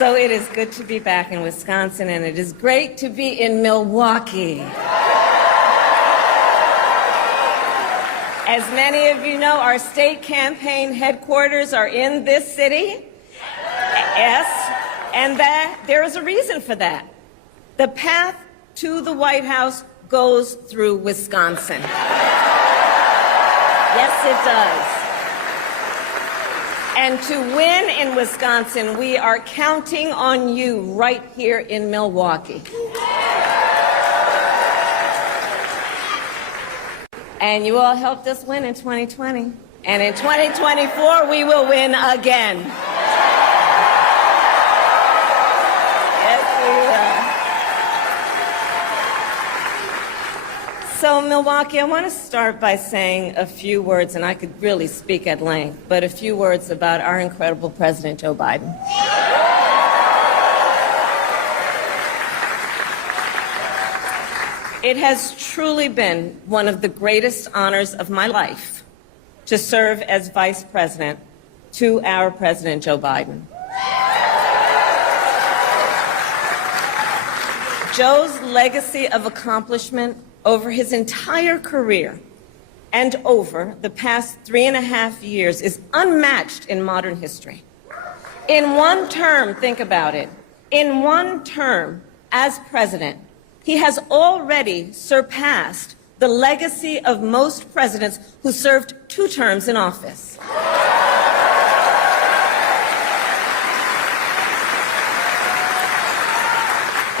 So it is good to be back in Wisconsin, and it is great to be in Milwaukee. As many of you know, our state campaign headquarters are in this city. Yes, and there is a reason for that. The path to the White House goes through Wisconsin. Yes, it does. And to win in Wisconsin, we are counting on you right here in Milwaukee. And you all helped us win in 2020. And in 2024, we will win again. Yes, we will. So, Milwaukee, I want to start by saying a few words, and I could really speak at length, but a few words about our incredible President Joe Biden. It has truly been one of the greatest honors of my life to serve as Vice President to our President Joe Biden. Joe's legacy of accomplishment over his entire career and over the past 3.5 years is unmatched in modern history. In one term, think about it, in one term as president, he has already surpassed the legacy of most presidents who served 2 terms in office.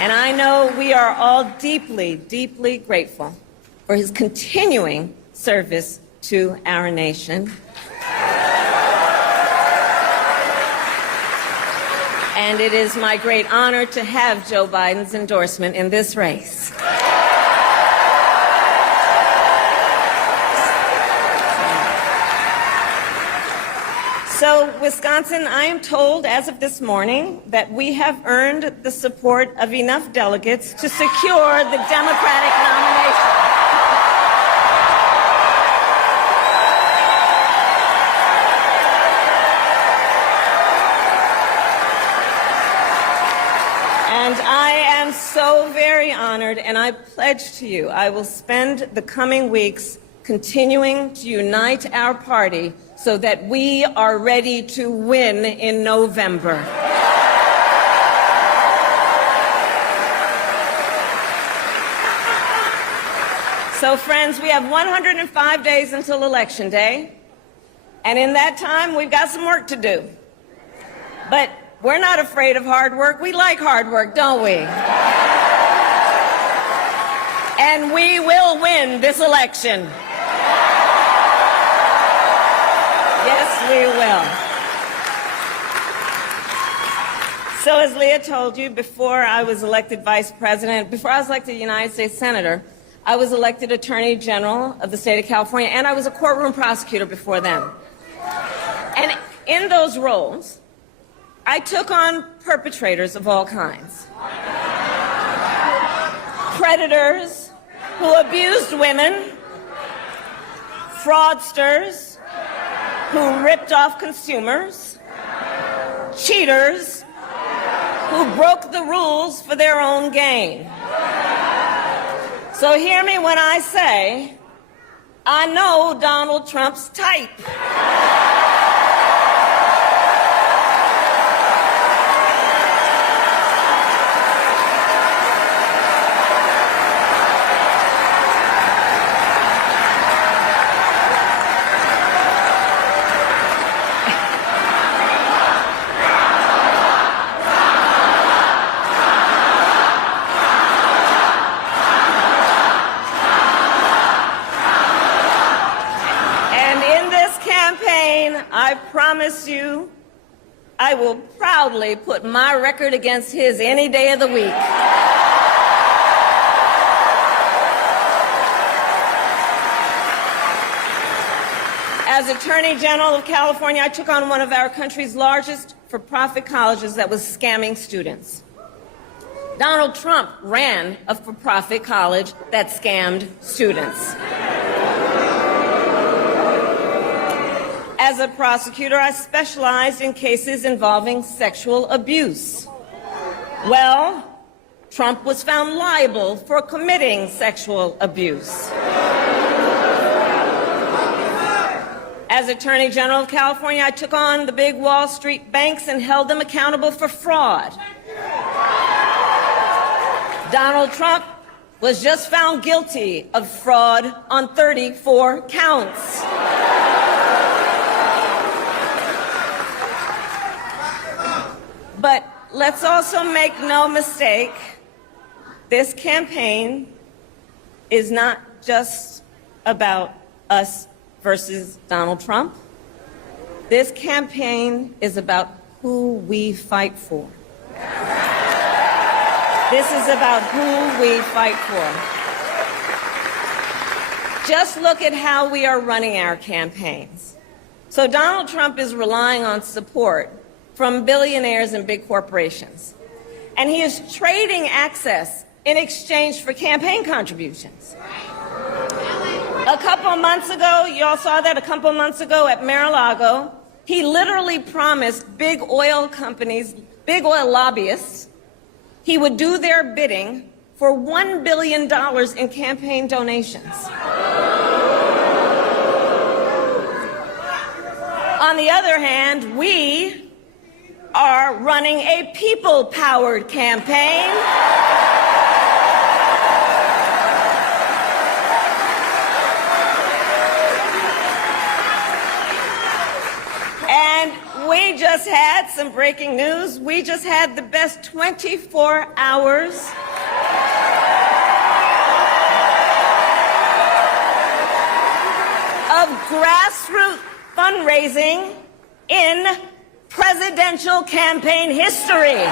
And I know we are all deeply, deeply grateful for his continuing service to our nation. And it is my great honor to have Joe Biden's endorsement in this race. So, Wisconsin, I am told as of this morning that we have earned the support of enough delegates to secure the Democratic nomination. And I am so very honored, and I pledge to you I will spend the coming weeks continuing to unite our party so that we are ready to win in November. So, friends, we have 105 days until Election Day, and in that time, we've got some work to do. But we're not afraid of hard work. We like hard work, don't we? And we will win this election. Yes, we will. So as Leah told you, before I was elected Vice President, before I was elected United States Senator, I was elected Attorney General of the state of California, and I was a courtroom prosecutor before then. And in those roles, I took on perpetrators of all kinds. Predators who abused women, fraudsters who ripped off consumers, cheaters who broke the rules for their own gain. So hear me when I say, I know Donald Trump's type. I promise you, I will proudly put my record against his any day of the week. As Attorney General of California, I took on one of our country's largest for-profit colleges that was scamming students. Donald Trump ran a for-profit college that scammed students. As a prosecutor, I specialized in cases involving sexual abuse. Well, Trump was found liable for committing sexual abuse. As Attorney General of California, I took on the big Wall Street banks and held them accountable for fraud. Donald Trump was just found guilty of fraud on 34 counts. But let's also make no mistake, this campaign is not just about us versus Donald Trump. This campaign is about who we fight for. This is about who we fight for. Just look at how we are running our campaigns. So Donald Trump is relying on support from billionaires and big corporations. And he is trading access in exchange for campaign contributions. A couple months ago, you all saw that a couple months ago at Mar-a-Lago, he literally promised big oil companies, big oil lobbyists, he would do their bidding for $1 billion in campaign donations. On the other hand, we are running a people-powered campaign. And we just had some breaking news. We just had the best 24 hours of grassroots fundraising in presidential campaign history. All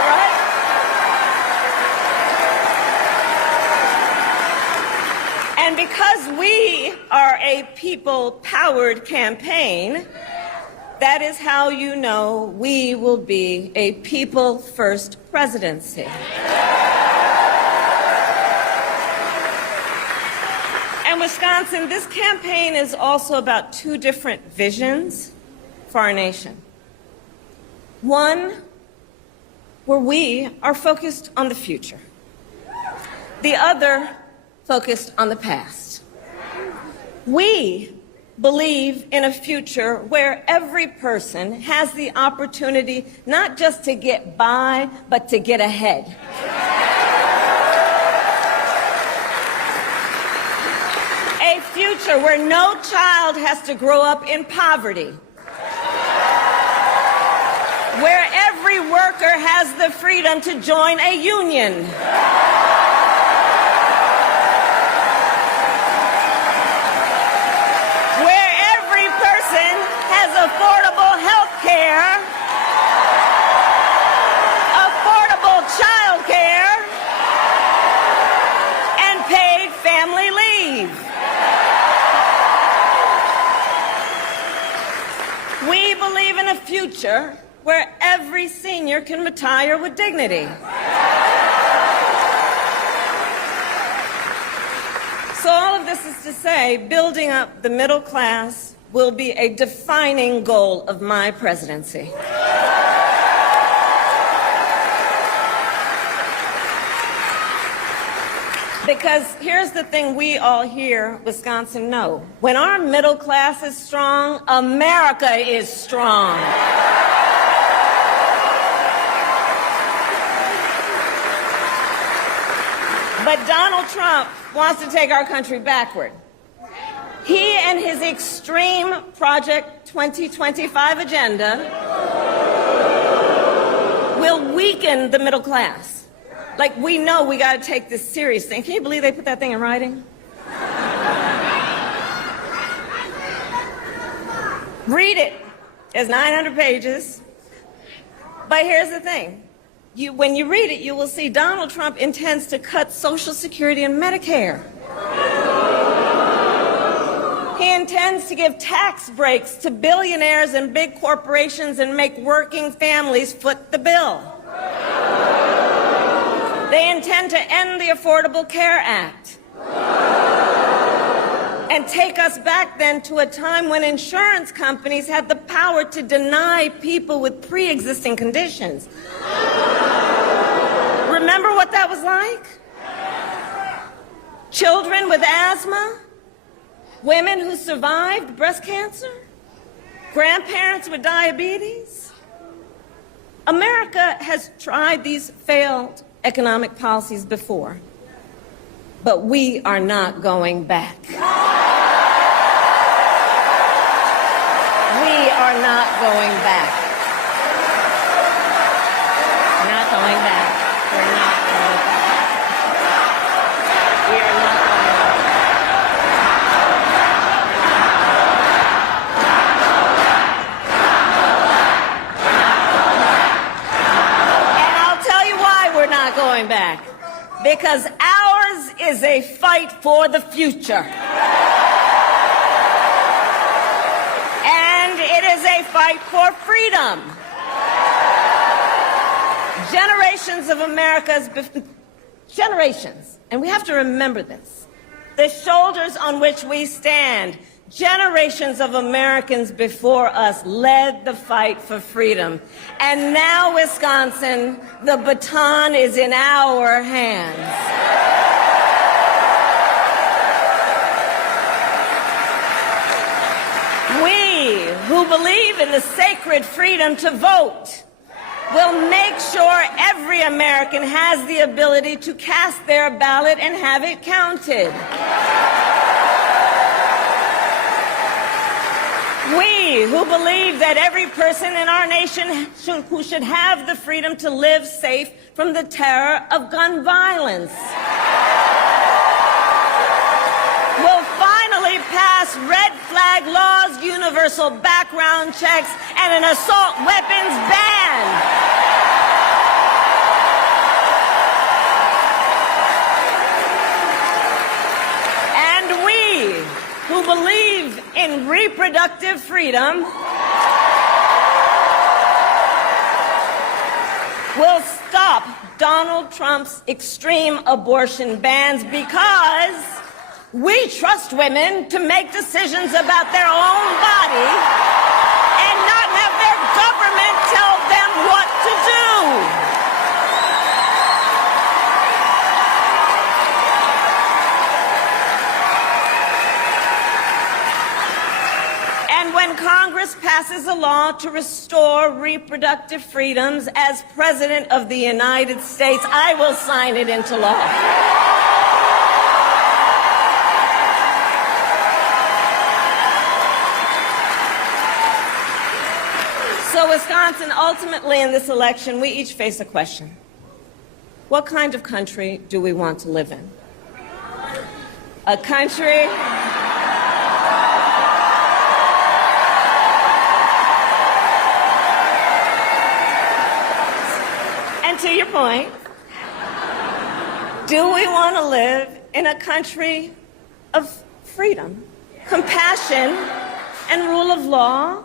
right? And because we are a people-powered campaign, that is how you know we will be a people-first presidency. In Wisconsin, this campaign is also about two different visions for our nation. One, where we are focused on the future. The other, focused on the past. We believe in a future where every person has the opportunity not just to get by, but to get ahead. A future where no child has to grow up in poverty. Where every worker has the freedom to join a union. Where every person has affordable health care, affordable child care, and paid family leave. We believe in a future where every senior can retire with dignity. So all of this is to say, building up the middle class will be a defining goal of my presidency. Because here's the thing we all here, Wisconsin, know. When our middle class is strong, America is strong. But Donald Trump wants to take our country backward. He and his extreme Project 2025 agenda will weaken the middle class. Like, we know we got to take this serious thing. Can you believe they put that thing in writing? Read it. It's 900 pages. But here's the thing. When you read it, you will see Donald Trump intends to cut Social Security and Medicare. He intends to give tax breaks to billionaires and big corporations and make working families foot the bill. They intend to end the Affordable Care Act. and take us back then to a time when insurance companies had the power to deny people with pre-existing conditions. Remember what that was like? Children with asthma, women who survived breast cancer, grandparents with diabetes. America has tried these failed economic policies before, but we are not going back. We are not going back. Not going back. We're not going back. We are not going back. And I'll tell you why we're not going back. Because ours is a fight for the future. And it is a fight for freedom. Generations of America's, generations, and we have to remember this, the shoulders on which we stand, generations of Americans before us led the fight for freedom. And now, Wisconsin, the baton is in our hands. We who believe in the sacred freedom to vote will make sure every American has the ability to cast their ballot and have it counted. We who believe that every person in our nation who should have the freedom to live safe from the terror of gun violence will finally pass red flag laws, universal background checks, and an assault weapons ban. And we who believe in reproductive freedom will stop Donald Trump's extreme abortion bans because we trust women to make decisions about their own body and not have their government tell them what to do. And when Congress passes a law to restore reproductive freedoms, as President of the United States, I will sign it into law. So, Wisconsin, ultimately in this election, we each face a question. What kind of country do we want to live in? A country and to your point, do we want to live in a country of freedom, compassion, and rule of law?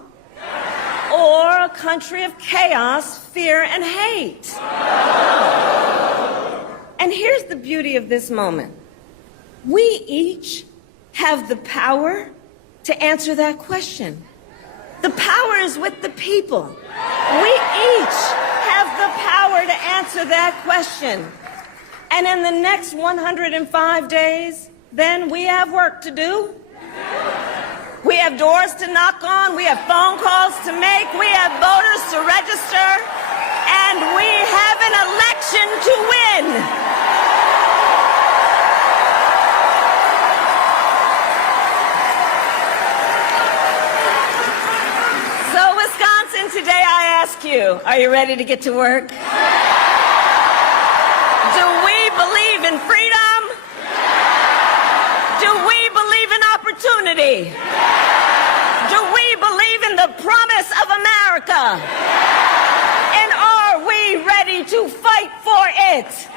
Or a country of chaos, fear, and hate? And here's the beauty of this moment. We each have the power to answer that question. The power is with the people. We each have the power to answer that question. And in the next 105 days, then we have work to do. We have doors to knock on, we have phone calls to make, we have voters to register, and we have an election to win. So, Wisconsin, today I ask you, are you ready to get to work? Do we believe in freedom? Do we believe in opportunity? Do we believe in the promise of America? And are we ready to fight for it?